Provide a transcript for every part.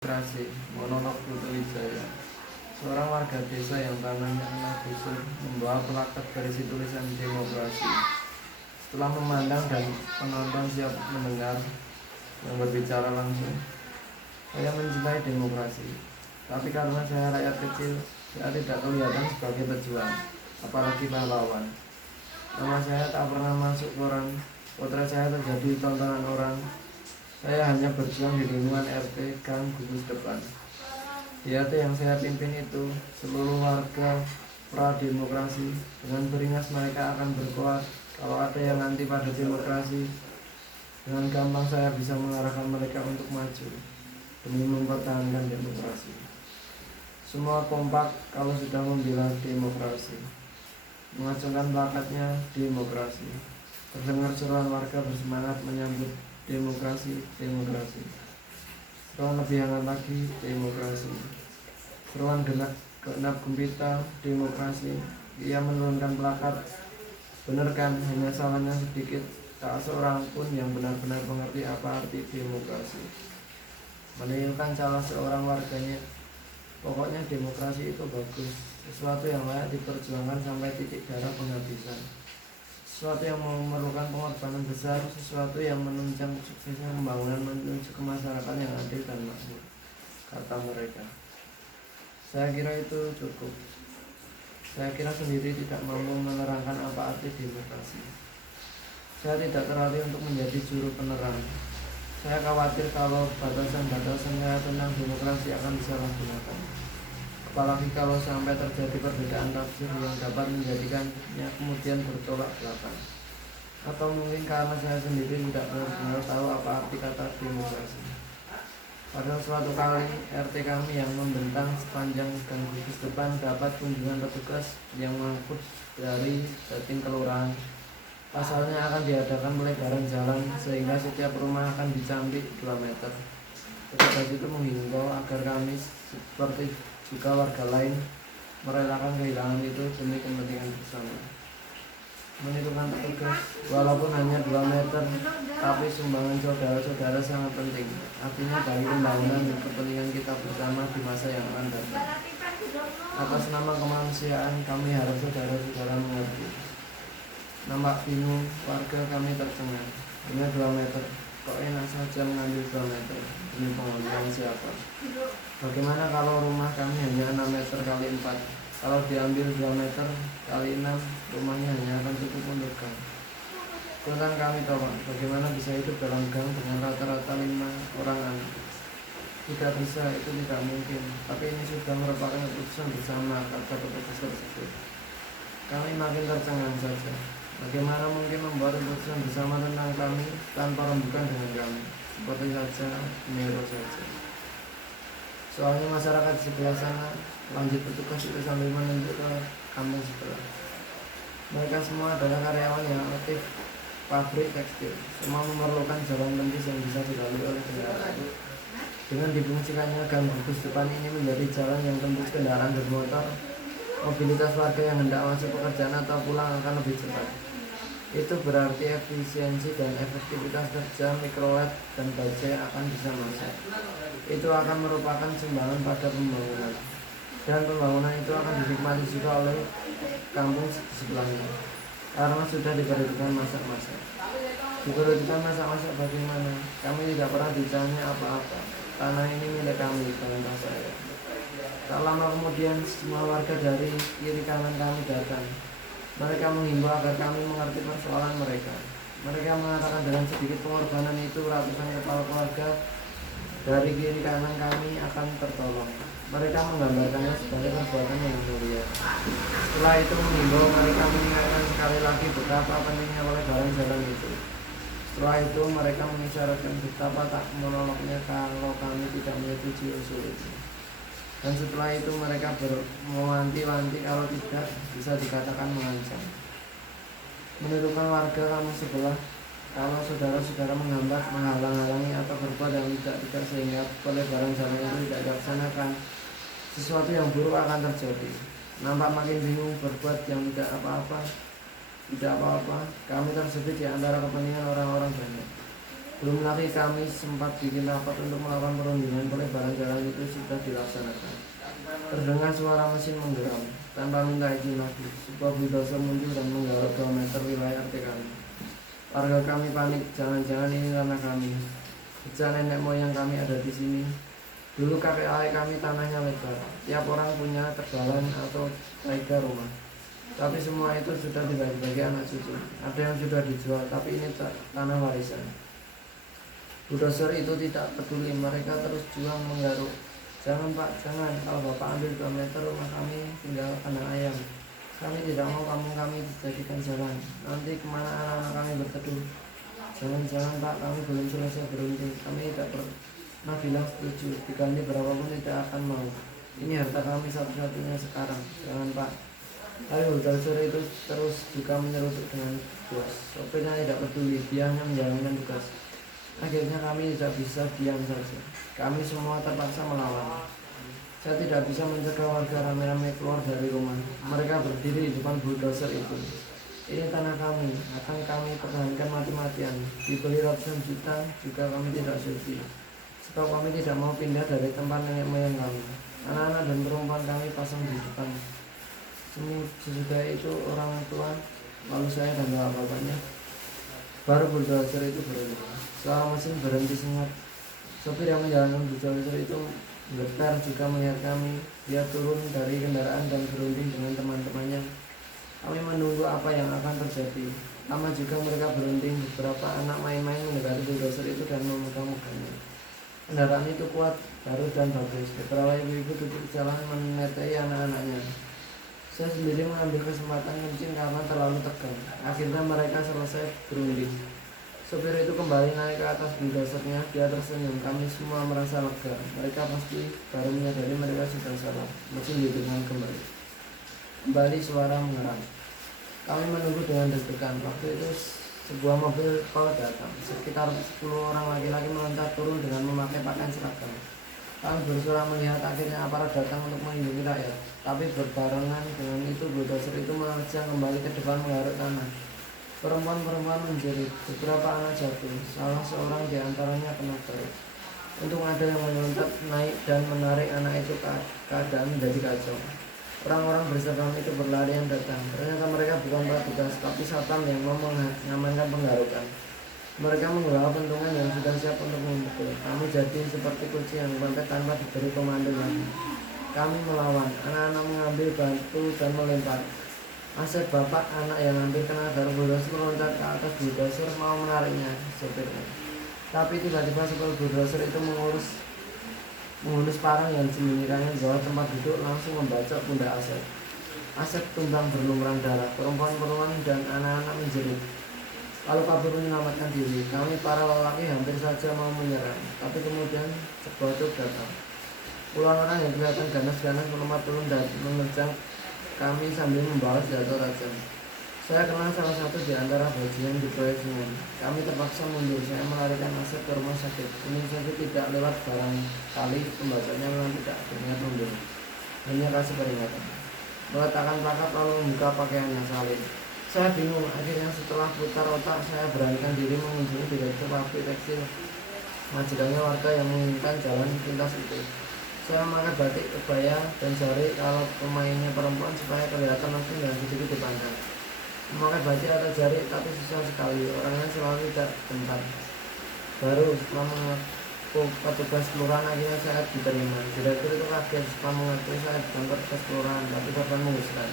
Demokrasi, monolog Putu Wijaya. Seorang warga desa yang tanahnya kena gusur membawa plakat berisi tulisan demokrasi. Setelah memandang dan penonton siap mendengar yang berbicara langsung, saya mencintai demokrasi. Tapi karena saya rakyat kecil, saya tidak kelihatan sebagai pejuang, apalagi pahlawan. Nama saya tak pernah masuk koran, potret saya terjadi tontonan orang. Saya hanya berjuang di lingkungan RT Gang Gugus Depan. Di RT yang saya pimpin itu, seluruh warga pra-demokrasi. Dengan beringas mereka akan berkuat. Kalau ada yang anti pada demokrasi, dengan gampang saya bisa mengarahkan mereka untuk maju demi mempertahankan demokrasi. Semua kompak kalau sudah membela demokrasi, mengacungkan plakatnya demokrasi. Terdengar seruan warga bersemangat menyambut demokrasi, demokrasi. Seruan lebih hangat lagi, demokrasi. Seruan genap gempita, demokrasi. Ia menurunkan plakat. Benar kan, hanya salahnya sedikit. Tak seorang pun yang benar-benar mengerti apa arti demokrasi. Menilaikan salah seorang warganya. Pokoknya demokrasi itu bagus, sesuatu yang layak diperjuangkan sampai titik darah penghabisan. Sesuatu yang memerlukan pengorbanan besar, sesuatu yang menunjang suksesnya pembangunan menuju ke masyarakat yang adil dan makmur, kata mereka. Saya kira itu cukup. Saya kira sendiri tidak mampu menerangkan apa arti demokrasi. Saya tidak terlatih untuk menjadi juru penerang. Saya khawatir kalau batasan-batasan saya tentang demokrasi akan disalahgunakan. Apalagi kalau sampai terjadi perbedaan tafsir yang dapat menjadikannya kemudian bertolak belakang. Atau mungkin karena saya sendiri tidak benar-benar tahu apa arti kata demokrasi. Pada suatu kali, RT kami yang membentang sepanjang Gang Gugus Depan dapat kunjungan petugas yang mengangkut dari Jatim Kelurahan. Pasalnya akan diadakan pelebaran jalan sehingga setiap rumah akan dicambik 2 meter. Petugas itu menghimbau agar kami seperti juga warga lain merelakan kehilangan itu demi kepentingan bersama. Menentukan petugas, walaupun hanya 2 meter, tapi sumbangan saudara-saudara sangat penting. Artinya bagi pembangunan dan kepentingan kita bersama di masa yang akan datang. Atas nama kemanusiaan, kami harap saudara-saudara mengerti. Nampak bingung, warga kami tercengang. Hanya 2 meter, kok enak saja mengambil 2 meter demi pembangunan siapa? Bagaimana kalau rumah kami hanya 6 meter kali 4? Kalau diambil 2 meter kali 6, rumahnya hanya akan cukup untuk gang. Kurang kami tolong, bagaimana bisa hidup dalam gang dengan rata-rata 5 orang anak? Tidak bisa, itu tidak mungkin. Tapi ini sudah merupakan keputusan bersama, kata petugas tersebut. Kami makin tercengang saja. Bagaimana mungkin membuat keputusan bersama tentang kami tanpa rembukan dengan kami? Seperti saja, Nero saja. Soalnya masyarakat di sebelah sana, lanjut petugas itu sambil menunjuk ke kampung sebelah. Mereka semua adalah karyawan yang aktif pabrik tekstil. Semua memerlukan jalan tembus yang bisa dilalui oleh kendaraan. Dengan difungsikannya Gang Gugus Depan ini menjadi jalan yang tembus kendaraan bermotor, mobilitas warga yang hendak masuk pekerjaan atau pulang akan lebih cepat. Itu berarti efisiensi dan efektivitas kerja mikrolet dan bajai akan bisa masuk. Itu akan merupakan sumbangan pada pembangunan. Dan pembangunan itu akan dinikmati juga oleh kampung di sebelahnya. Karena sudah diperhitungkan masak-masak. Diperhitungkan masak-masak bagaimana? Kami tidak pernah ditanya apa-apa. Tanah ini milik kami, perintah saya. Tak lama kemudian semua warga dari kiri kanan kami datang. Mereka menghimbau agar kami mengerti persoalan mereka. Mereka mengatakan dengan sedikit pengorbanan itu ratusan kepala keluarga dari kiri kanan kami akan tertolong. Mereka menggambarkannya sebagai perbuatan yang mulia. Setelah itu menghimbau mereka mengingatkan sekali lagi betapa pentingnya pelebaran jalan itu. Setelah itu mereka mengisyaratkan betapa tak menolaknya kalau kami tidak menyetujui usul itu. Dan setelah itu mereka mewanti-wanti kalau tidak bisa dikatakan mengancam. Menentukan warga kampung sebelah, kalau saudara-saudara menghambat, menghalang-halangi atau berbuat yang tidak sehingga pelebaran jalan itu tidak dilaksanakan, sesuatu yang buruk akan terjadi. Nampak makin bingung berbuat yang tidak apa-apa. Kami tersebut di antara kepentingan orang-orang banyak. Belum lagi kami sempat bikin rapat untuk melakukan perundingan pelebaran jalan itu sudah dilaksanakan. Terdengar suara mesin menggeram. Tanpa minta izin lagi, sebuah bulldozer muncul dan menggaruk 2 meter wilayah RT kami. Warga kami panik, jangan-jangan ini tanah kami. Sejak nenek moyang kami ada di sini. Dulu kakek ayah kami tanahnya lebar. Tiap orang punya tegalan atau taiga rumah. Tapi semua itu sudah dibagi-bagi anak cucu. Ada yang sudah dijual, tapi ini tanah warisan. Bulldozer itu tidak peduli, mereka terus juang menggaruk. Jangan pak, jangan, kalau bapak ambil 2 meter rumah kami tinggal kandang ayam. Kami tidak mau kampung kami dijadikan jalan. Nanti kemana anak-anak kami berteduh? Jangan-jangan pak, kami belum selesai berunding. Kami tidak pernah bilang setuju, diganti berapapun tidak akan mau. Ini harta kami satu-satunya sekarang. Jangan pak. Tapi bulldozer itu terus juga menyeruduk dengan puas. Sopirnya tidak peduli, dia hanya menjalankan tugas. Akhirnya kami tidak bisa diam saja. Kami semua terpaksa melawan. Saya tidak bisa mencegah warga ramai-ramai keluar dari rumah. Mereka berdiri di depan bulldozer itu. Ini tanah kami, akan kami pertahankan mati-matian. Dibeli ratusan juta, juga kami tidak sudi. Sebab kami tidak mau pindah dari tempat nenek moyang kami. Anak-anak dan perempuan kami pasang di depan. Sesudah itu orang tua, lalu saya dan bapak-bapaknya. Baru bulldozer itu berhenti. Suara mesin berhenti senyap. Sopir yang menjalankan bulldozer itu getar juga melihat kami. Dia turun dari kendaraan dan berunding dengan teman-temannya. Kami menunggu apa yang akan terjadi. Lama juga mereka berunding. Beberapa anak main-main mendekati bulldozer itu dan memegang-megangnya. Kendaraan itu kuat, baru dan bagus. Beberapa ibu-ibu duduk di jalan menetai anak-anaknya. Saya sendiri mengambil kesempatan kencing karena terlalu tegang. Akhirnya mereka selesai berunding. Sopir itu kembali naik ke atas bulldozernya. Dia tersenyum. Kami semua merasa lega. Mereka pasti baru menyadari mereka sudah salah. Mesin dihidupkan kembali. Kembali suara mengeram. Kami menunggu dengan deg-degan. Waktu itu sebuah mobil pol datang. Sekitar 10 orang laki-laki meloncat turun dengan memakai pakaian seragam. Kami bersuara melihat akhirnya aparat datang untuk melindungi rakyat. Tapi berbarengan dengan itu bulldozer itu menerjang kembali ke depan menggaruk tanah. Perempuan-perempuan menjerit, beberapa anak jatuh, salah seorang di antaranya kena garuk. Untung ada yang meloncat naik dan menarik anak itu, keadaan menjadi kacau. Orang-orang berseragam itu berlarian datang. Ternyata mereka bukan petugas, tapi satpam yang mau mengamankan penggarukan. Mereka menggawa pentungan yang sudah siap untuk memukul. Kami jadi seperti kucing yang mempet tanpa diberi komando lagi. Kami melawan, anak-anak mengambil batu dan melempar. Asep bapak anak yang hampir kena garuk bulldozer meloncat ke atas bulldozer mau menariknya sopirnya. Tapi tiba-tiba sopir bulldozer itu menghunus parang yang disembunyikannya di bawah tempat duduk langsung membacok pundak Asep. Asep tumbang berlumuran darah. Perempuan-perempuan dan anak-anak menjerit. Lalu kabur menyelamatkan diri. Kami para lelaki hampir saja mau menyerang, tapi kemudian sebuah truk datang. Puluhan orang yang kelihatan ganas-ganas melompat turun dan menerjang kami sambil membawa senjata tajam. Saya kenal salah satu di antara bajingan di proyek semen. Kami terpaksa mundur. Saya melarikan Asep ke rumah sakit. Untung saja tidak lewat barangkali pembacanya memang tidak berniat mundur. Hanya kasih peringatan. Meletakkan plakat lalu membuka pakaiannya salin. Saya bingung. Akhirnya setelah putar otak saya beranikan diri mengunjungi direktur pabrik tekstil majikannya warga yang menginginkan jalan pintas itu. Saya memakai batik, kebaya, dan jari kalau pemainnya perempuan supaya kelihatan langsung dan sedikit dipandang. Memakai batik atau jari tapi susah sekali, orangnya selalu tidak tempat. Baru setelah mengaku petugas kelurahan akhirnya saya diterima. Direktur itu kaget setelah mengaku saya bukan petugas kelurahan, tapi korban menguskan.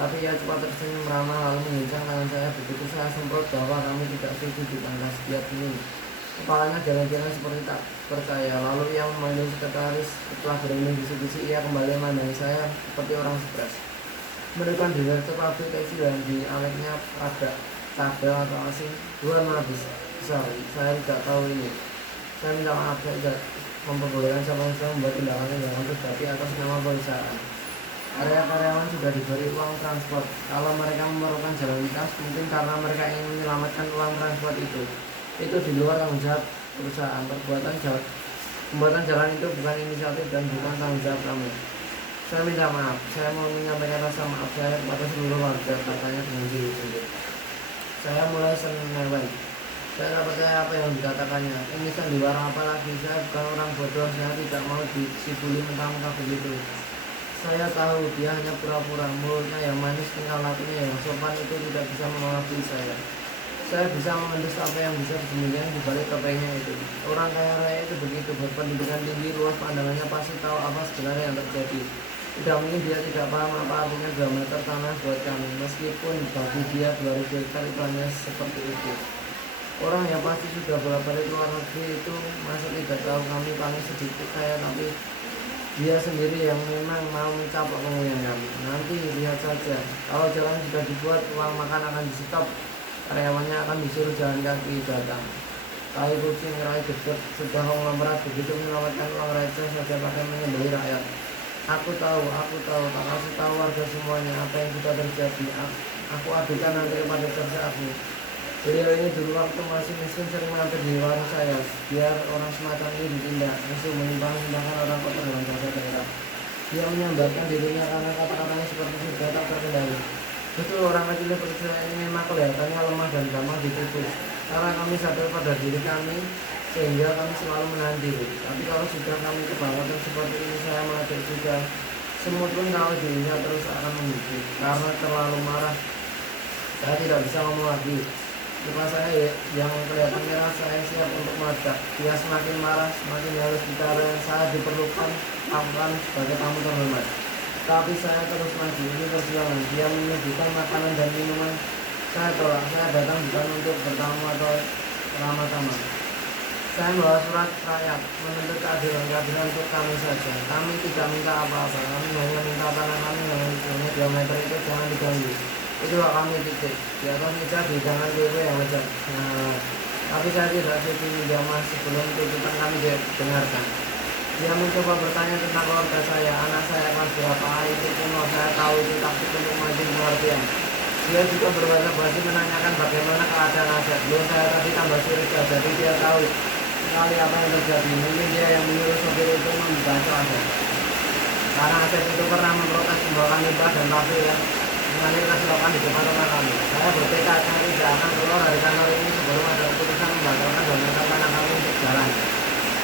Tapi ia cepat tersenyum ramah lalu mengincang tangan saya. Begitu saya semprot bahwa kami tidak setuju dipangkas dia ini. Kepalanya jalan-jalan seperti tak percaya. Lalu ia memanggil sekretaris. Setelah berunding bisik-bisik ia kembali memandang saya seperti orang stres. Menurutkan direktur pabrik tekstil dan di aleknya ada cadel atau asing. Dua nama besar. Saya tidak tahu ini. Saya minta maaf, saya tidak memperbolehkan siapa-siapa membuat tindakan tapi atas nama perusahaan. Area karyawan sudah diberi uang transport. Kalau mereka memerlukan jalan lintas, mungkin karena mereka ingin menyelamatkan uang transport itu di luar tanggung jawab perusahaan. Pembuatan jalan itu bukan inisiatif dan bukan tanggung jawab kami. Saya minta maaf. Saya mau menyampaikan rasa maaf saya kepada seluruh warga, katanya dengan diri sendiri. Saya mulai senewen. Saya tak percaya apa yang dikatakannya. Ini sandiwara apa lagi? Saya bukan orang bodoh. Saya tidak mau disibuli mentah-mentah begitu. Saya tahu dia hanya pura-pura. Mulutnya yang manis, tingkah lakunya yang sopan itu tidak bisa mengelabui saya. Saya bisa mengendus apa yang bisa disembunyikan di balik topengnya itu. Orang kaya raya itu begitu, berpendidikan tinggi, luas pandangannya, pasti tahu apa sebenarnya yang terjadi. Tidak mungkin dia tidak paham apa artinya 2 meter tanah buat kami, meskipun bagi dia 2000 hektar itu hanya seperti itu. Orang yang pasti sudah bolak-balik luar negeri itu masa tidak tahu kami paling sedikit kaya, tapi dia sendiri yang memang mau mencaplok kemuliaan kami. Nanti lihat saja, kalau jalan sudah dibuat, uang makan akan di-stop, karyawannya akan disuruh jalan kaki datang. Tai kucing, rai gedek, sudah konglomerat begitu menyelamatkan uang receh saja pakai menyembelih rakyat. Aku tahu, tak kasih tahu warga semuanya apa yang sudah terjadi. Aku adukan nanti kepada saksi. Beliau ini dulu waktu masih miskin sering mampir di warung saya, biar orang semacam ini ditindak, musuh menyimpang-simpangkan orang kota dalam bahasa daerah. Dia menyambarkan dirinya karena kata-katanya seperti sudah tak terkendali. Betul, orang kecil seperti saya ini memang kelihatannya lemah dan gampang ditipu. Karena kami sadar pada diri kami, sehingga kami selalu menahan diri. Tapi kalau sudah kami kebablasan seperti ini, saya mengajak juga. Semut pun kalau dirinya terus akan menggigit. Karena terlalu marah, saya tidak bisa ngomong lagi. Muka saya yang kelihatan merah, saya siap untuk meledak. Dia semakin marah, semakin harus bicara. Saya diperlukan ampan sebagai tamu terhormat. Tapi saya terus maju, ini perjuangan. Dia menyuguhkan makanan dan minuman. Saya tolak, saya datang bukan untuk bertamu atau ramah-tamah. Saya membawa surat rakyat menuntut keadilan untuk kami saja. Kami tidak minta apa-apa, kami hanya minta tanah kami hanya 2 meter itu jangan diganggu. Itu hak kami titik. Di atas meja hidangan kue yang wajar. Nah, tapi saya tidak setuju mas sebelum tuntutan kami dengarkan. Dia mencoba bertanya tentang keluarga saya, anak saya kelas berapa, itu kuno, saya tahu itu taktik untuk mancing pengertian. Dia juga berbahasa basi menanyakan bagaimana keadaan aset. Belum saya tadi tambah curiga, jadi dia tahu sekali apa yang terjadi. Mungkin dia yang menyuruh sopir itu membantu aset. Karena aset itu pernah memprotes pembawakan limbah dan pasir yang mengalir selokan di depan rumah kami. Saya bertekad saya tidak akan keluar dari kantor ini sebelum ada keputusan membatalkan 2 meter tanah kami untuk jalan.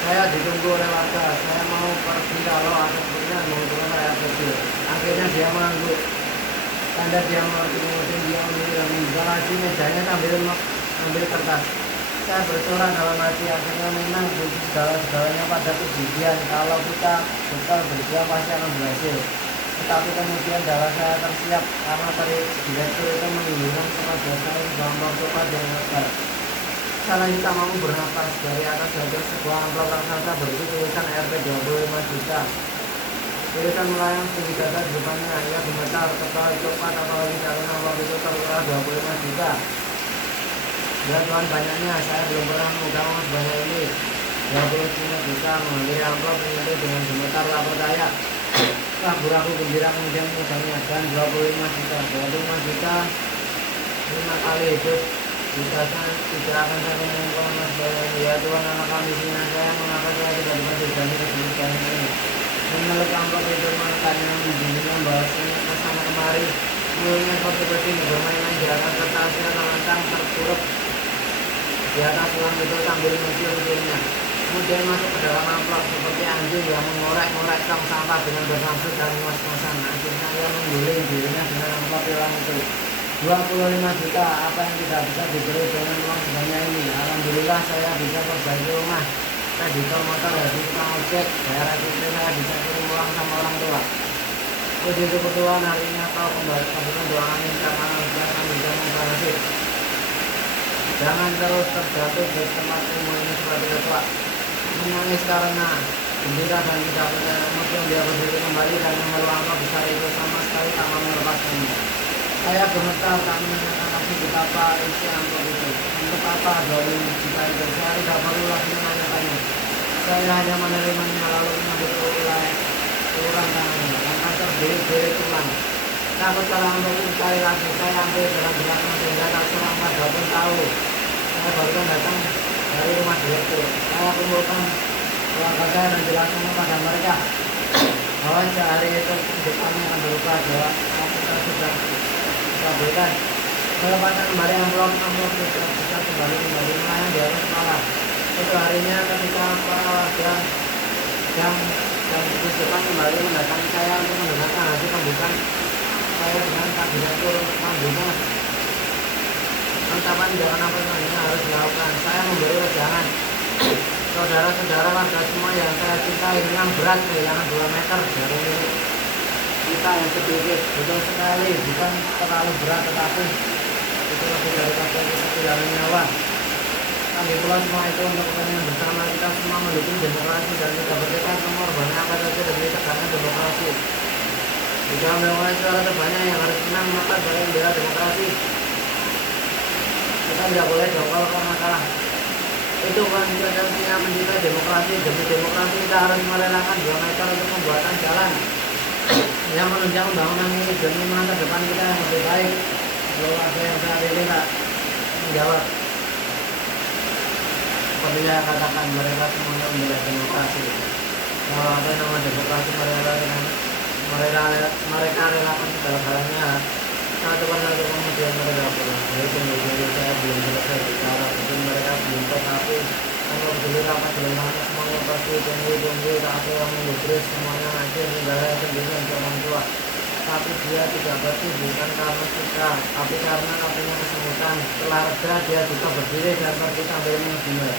Saya ditunggu oleh warga. Saya mau pergi kalau aset punya menguntungkan rakyat kecil. Akhirnya dia mengangguk. Tanda dia mengerti kemudian dia membuka lagi mejanya sambil kertas. Saya bersorak dalam hati, akhirnya memang kunci segala-segalanya pada kejadian. Kalau kita bekal berjuang pasti akan berhasil. Tetapi kemudian darah saya tersiap karena direktur itu menunjukkan kepada saya gambar coklat yang lebar. Saya kita mau bernapas. Dari atas saja sebuah amplop raksasa berisi tulisan RP 25 juta. Tulisan melayang setinggi dada di depannya. Ia gemetar, ketawa coklat apalagi dalam amplop itu tertera 25 juta. Ya Tuhan, banyaknya saya belum pernah memegang uang sebanyak ini. 25 juta mengambil amplop menyentuh dengan gemetar, tak percaya. Ragu-ragu gembira kemudian memegangnya dan 25 juta 5 kali hidup jika tidak akan saya mengumpulkan mas bayar. Ya Tuhan, anak kami sini saya mengapa saya tidak diperjalanan ke sini ini. Meneluk amplop itu menekannya menjadinya bahasanya ke sana kemari. Mulutnya seperti beding bermain-main di atas kertas yang terlentang terpuruk di atas uang itu sambil mencium-ciumnya. Kemudian masuk ke dalam amplop seperti anjing yang mengorek-ngorek tong sampah dengan bersamsut dan ngos-ngosan. Akhirnya ia mengguling dirinya dengan amplop hilang itu. 25 juta, apa yang tidak bisa diberi dengan uang sebanyak ini. Alhamdulillah saya bisa perbaiki rumah, kreditor motor, hasil tukang ojek, bayar SPP, saya bisa kirim uang sama orang tua. Puji syukur Tuhan, hari ini kau kembali kabulkan doa kami karena kami bisa membalasih. Jangan terus terjatuh di tempat umum ini seperti ketua. Menangis karena gembira dan tidak percaya. Kemudian dia berdiri kembali dan mengeluh amplop besar itu sama sekali tak mau melepaskannya. Saya gemetar tak menanyakan lagi betapa isi amplop itu. Untuk apa 25 juta itu? Saya tidak perlu lagi menanyakannya. Saya hanya menerimanya lalu mengambil ulang tangannya. Langkah terdiri pulang. Takut kalau amplop itu sekali lagi saya ambil dalam belakang sehingga tak seorang warga pun tahu. Saya baru datang dari rumah direktur. Saya kumpulkan keluarga saya dan jelaskan kepada mereka bahwa sehari itu hidup kami akan berubah, bahwa kita sudah dikabulkan. Melepaskan kembali amplop bisa kembali melayang di atas kepala. Itu harinya ketika para warga dan gugus depan kembali mendatangi saya untuk mendengarkan hasil pembukaan saya dengan kabinet turun membunuh ucapan jangan apa selanjutnya harus dilakukan. Saya memberi wejangan saudara-saudara warga semua yang saya cintai, memang berat kehilangan 2 meter dari milik kita yang sedikit, betul sekali, bukan terlalu berat tetapi itu lebih daripada kita kehilangan nyawa. Kami pula semua itu untuk kepentingan bersama, kita semua mendukung demokrasi dan kita bertekad mengorbankan apa saja demi tegaknya demokrasi. Jika memang suara terbanyak yang harus menang, maka saya membela demokrasi. Kita tidak boleh jongkol karena kalah. Itu konsekuensinya mencintai demokrasi. Demi demokrasi kita harus merelakan 2 meter untuk pembuatan jalan yang menunjang bangunan ini demi masa depan kita yang lebih baik. Kalau ada yang saat ini tak menjawab, seperti saya katakan, mereka semuanya membela demokrasi. Kalau ada nama demokrasi, mereka relakan segala galanya satu persatu, kemudian mereka pulang. Jadi saya belum selesai bicara, mungkin mereka belum tahu, tapi kalau dulu rapat belum masuk semuanya pasti tunggu tapi yang menggubris semuanya hancur negara sendiri untuk orang tua. Tapi dia tidak berarti bukan karena kita, tapi karena kakinya kesemutan. Setelah reda dia juga berdiri dan pergi sambil menghina.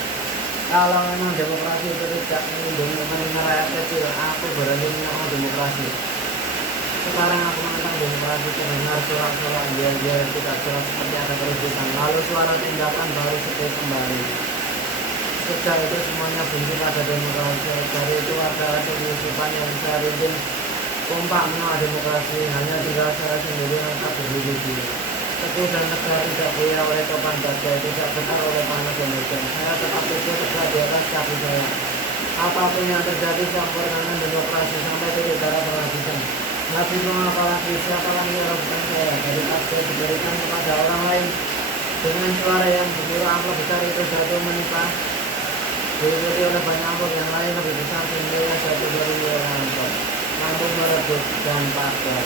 Kalau memang demokrasi itu tidak melindungi rakyat kecil, aku berani menolak demokrasi. Sekarang aku menentang demokrasi, terdengar sorak-sorak dia tidak jelas seperti ada kerusuhan. Lalu suara tindakan baru seperti kembali. Sejak itu semuanya benci pada demokrasi. Dari itu ada penyusupan yang saya rinting. Kompak menolak demokrasi, hanya tinggal saya sendiri yang tak berdiri. Teguh dan tegar, tidak goyah oleh topan badai, tidak besar oleh panas dan hujan. Saya tetap teguh tegak di atas kaki saya. Apapun yang terjadi, sempurnakan demokrasi sampai titik darah penghabisan. Nabi apalagi siapa lagi orang bukan saya. Dari takdir diberikan kepada orang lain dengan suara yang bergerak amplop besar itu jatuh menimpa, diikuti oleh banyak amplop yang lain lebih besar sehingga jatuh dari wilayah amplop, langsung merebut dan padam.